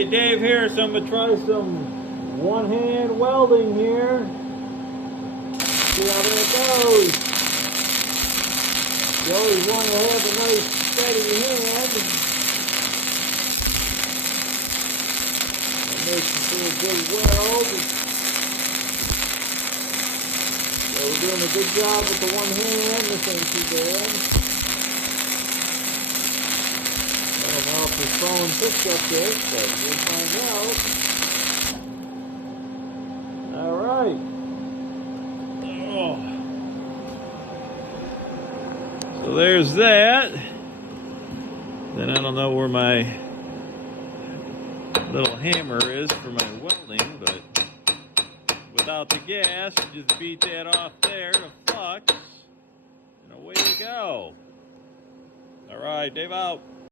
Hey, Dave here, so I'm going to try some one-hand welding here. See how that goes. You always want to have a nice steady hand. That makes you feel good weld. So we're doing a good job with the one hand. This ain't too bad. I don't know if the phone picks up this, but we'll find out. All right. Oh. So there's that. Then I don't know where my little hammer is for my welding, but without the gas, you just beat that off there to flux, and away you go. All right, Dave out.